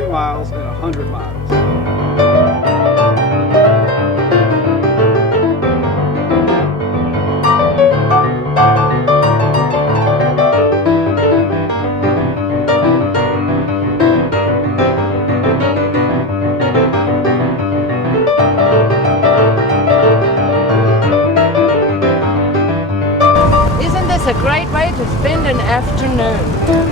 2 miles in 100 miles. Isn't this a great way to spend an afternoon?